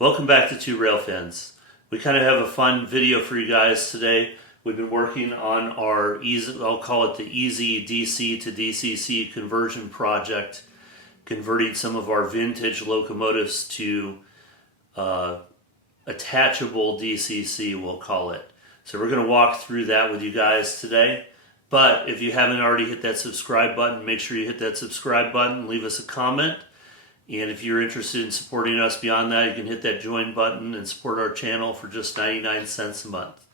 Welcome back to Two Rail Fans. We kind of have a fun video for you guys today. We've been working on our I'll call it the easy DC to DCC conversion project, converting some of our vintage locomotives to attachable DCC, we'll call it. So we're going to walk through that with you guys today. But if you haven't already hit that subscribe button, make sure you hit that subscribe button, leave us a comment. And if you're interested in supporting us beyond that, you can hit that join button and support our channel for just 99 cents a month.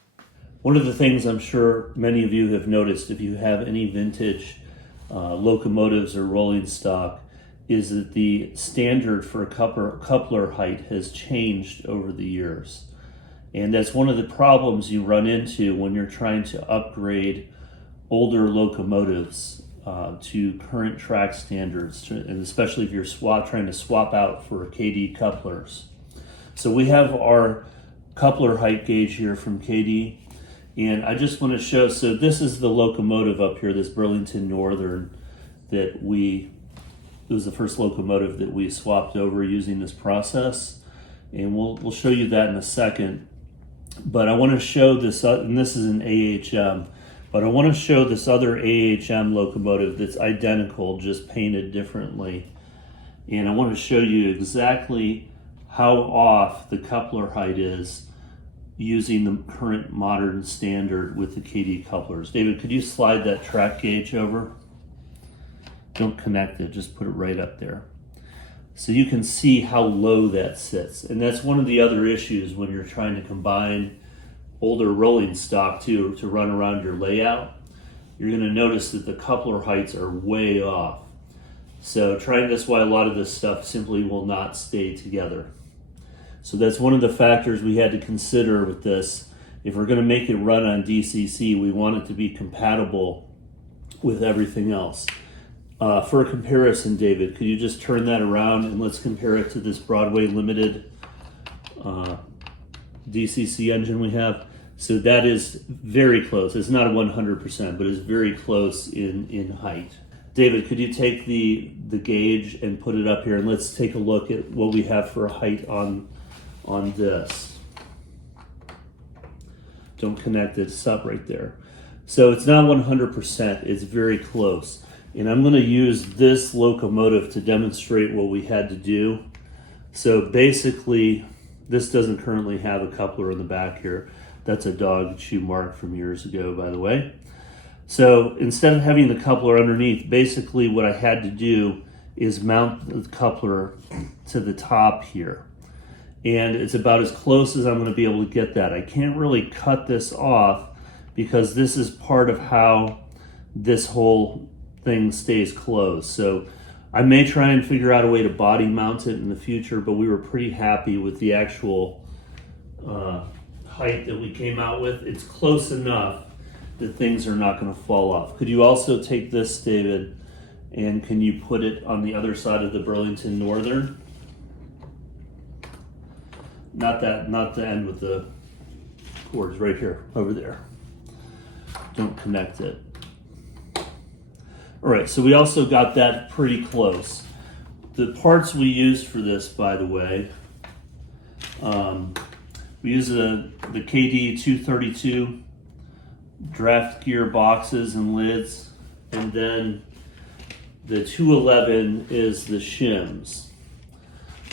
One of the things I'm sure many of you have noticed, if you have any vintage locomotives or rolling stock, is that the standard for a coupler height has changed over the years. And that's one of the problems you run into when you're trying to upgrade older locomotives to current track standards, and especially if you're trying to swap out for Kadee couplers. So we have our coupler height gauge here from Kadee, and I just want to show, so this is the locomotive up here, this Burlington Northern, it was the first locomotive that we swapped over using this process, and we'll show you that in a second. But I want to show this, and this is an AHM, but I want to show this other AHM locomotive that's identical, just painted differently. And I want to show you exactly how off the coupler height is using the current modern standard with the Kadee couplers. David, could you slide that track gauge over? Don't connect it, just put it right up there. So you can see how low that sits. And that's one of the other issues when you're trying to combine older rolling stock to run around your layout. You're going to notice that the coupler heights are way off. So that's why a lot of this stuff simply will not stay together. So that's one of the factors we had to consider with this. If we're going to make it run on DCC, we want it to be compatible with everything else. For a comparison, David, could you just turn that around and let's compare it to this Broadway Limited DCC engine we have. So that is very close. It's not 100%, but it's very close in height. David, could you take the gauge and put it up here, and let's take a look at what we have for height on this. Don't connect it, stop right there. So it's not 100%, it's very close. And I'm going to use this locomotive to demonstrate what we had to do. So basically, this doesn't currently have a coupler in the back here. That's a dog shoe mark from years ago, by the way. So instead of having the coupler underneath, basically what I had to do is mount the coupler to the top here. And it's about as close as I'm going to be able to get that. I can't really cut this off because this is part of how this whole thing stays closed. So I may try and figure out a way to body mount it in the future, but we were pretty happy with the actual height that we came out with. It's close enough that things are not going to fall off. Could you also take this, David, and can you put it on the other side of the Burlington Northern? Not the end with the cords, right here, over there. Don't connect it. All right, so we also got that pretty close. The parts we used for this, by the way, we use the Kadee 232 draft gear boxes and lids, and then the 211 is the shims.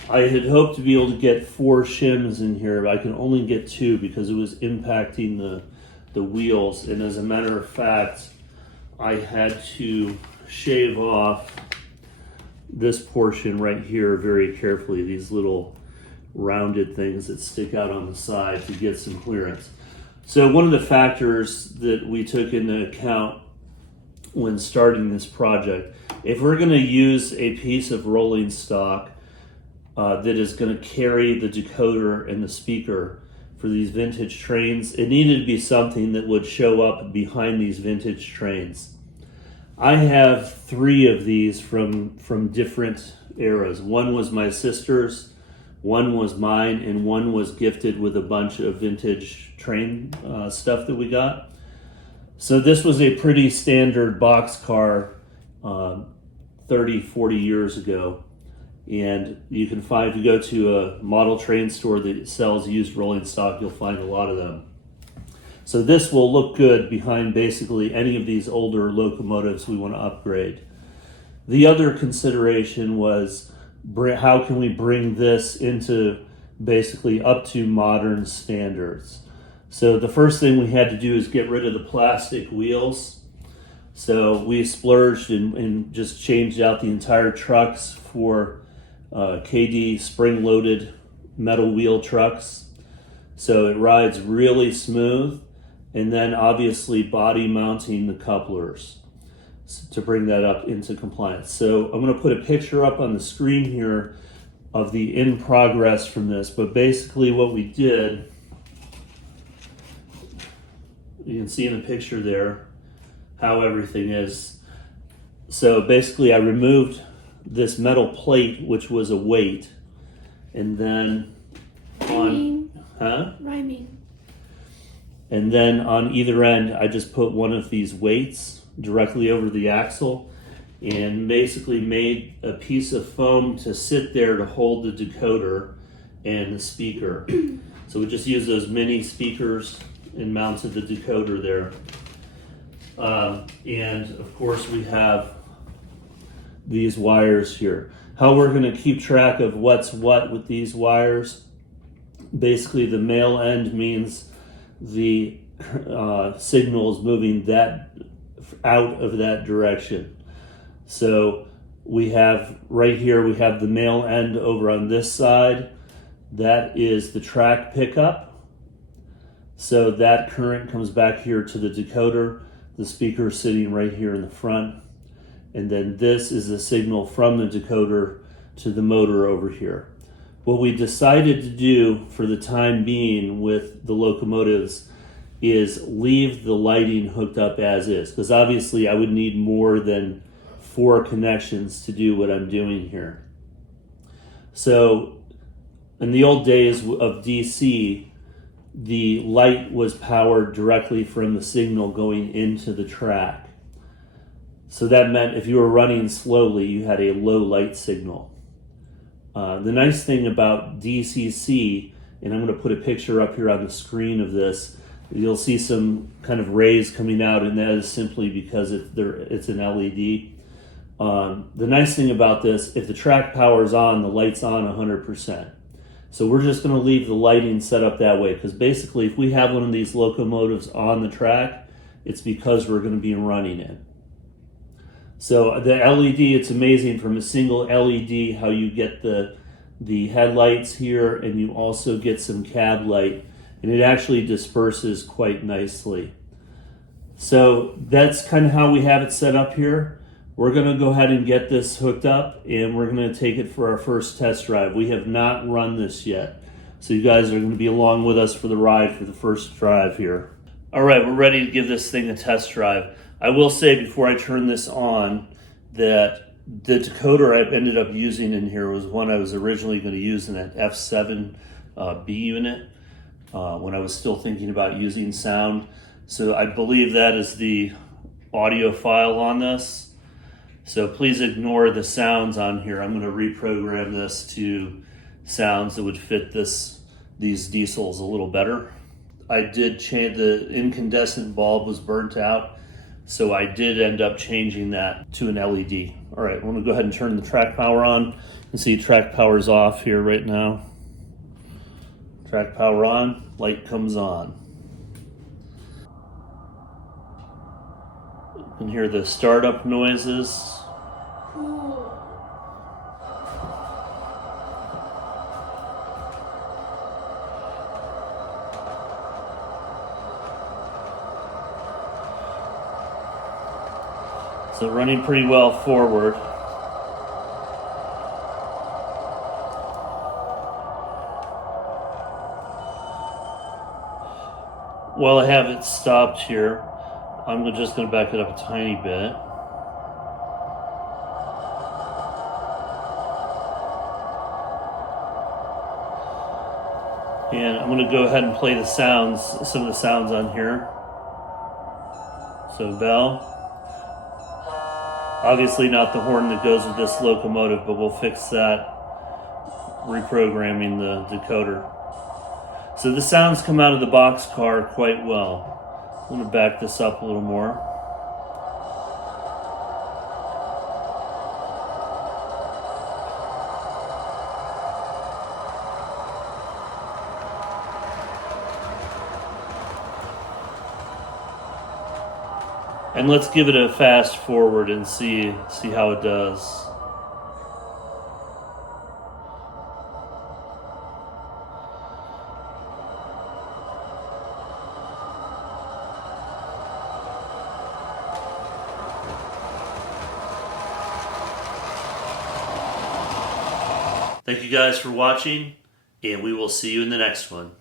I had hoped to be able to get 4 shims in here, but I can only get 2 because it was impacting the wheels, and as a matter of fact, I had to shave off this portion right here very carefully, these little rounded things that stick out on the side to get some clearance. So one of the factors that we took into account when starting this project, if we're going to use a piece of rolling stock that is going to carry the decoder and the speaker for these vintage trains, it needed to be something that would show up behind these vintage trains. I have 3 of these from different eras. One was my sister's, one was mine, and one was gifted with a bunch of vintage train stuff that we got. So this was a pretty standard boxcar 30, 40 years ago. And you can find, if you go to a model train store that sells used rolling stock, you'll find a lot of them. So this will look good behind basically any of these older locomotives we want to upgrade. The other consideration was how can we bring this into basically up to modern standards. So the first thing we had to do is get rid of the plastic wheels. So we splurged and just changed out the entire trucks for Kadee spring-loaded metal wheel trucks. So it rides really smooth, and then obviously body mounting the couplers to bring that up into compliance. So I'm going to put a picture up on the screen here of the in progress from this, but basically what we did, you can see in the picture there how everything is. So basically I removed this metal plate, which was a weight, and then Rhyming. And then on either end I just put one of these weights directly over the axle and basically made a piece of foam to sit there to hold the decoder and the speaker. So we just used those mini speakers and mounted the decoder there. And of course we have these wires here. How we're going to keep track of what's what with these wires, basically the male end means the signal is moving that out of that direction. So we have right here, we have the male end over on this side. That is the track pickup. So that current comes back here to the decoder. The speaker is sitting right here in the front. And then this is the signal from the decoder to the motor over here. What we decided to do for the time being with the locomotives is leave the lighting hooked up as is, because obviously I would need more than 4 connections to do what I'm doing here. So in the old days of DC, the light was powered directly from the signal going into the track. So that meant if you were running slowly, you had a low light signal. The nice thing about DCC, and I'm going to put a picture up here on the screen of this, you'll see some kind of rays coming out, and that is simply because it's an LED. The nice thing about this, if the track power is on, the light's on 100%. So we're just going to leave the lighting set up that way, because basically if we have one of these locomotives on the track, it's because we're going to be running it. So the LED, it's amazing from a single LED how you get the headlights here, and you also get some cab light, and it actually disperses quite nicely. So that's kind of how we have it set up here. We're going to go ahead and get this hooked up, and we're going to take it for our first test drive. We have not run this yet, so you guys are going to be along with us for the ride for the first drive here. All right, we're ready to give this thing a test drive. I will say before I turn this on that the decoder I ended up using in here was one I was originally going to use in that F7 B unit when I was still thinking about using sound. So I believe that is the audio file on this. So please ignore the sounds on here. I'm going to reprogram this to sounds that would fit these diesels a little better. I did change, the incandescent bulb was burnt out, so I did end up changing that to an LED. All right, I'm going to go ahead and turn the track power on. You can see track power's off here right now. Track power on, light comes on. You can hear the startup noises. So running pretty well forward. While I have it stopped here, I'm just going to back it up a tiny bit. And I'm going to go ahead and play the sounds, some of the sounds on here. So bell. Obviously not the horn that goes with this locomotive, but we'll fix that reprogramming the decoder. So the sounds come out of the boxcar quite well. I'm going to back this up a little more. And let's give it a fast forward and see how it does. Thank you guys for watching, and we will see you in the next one.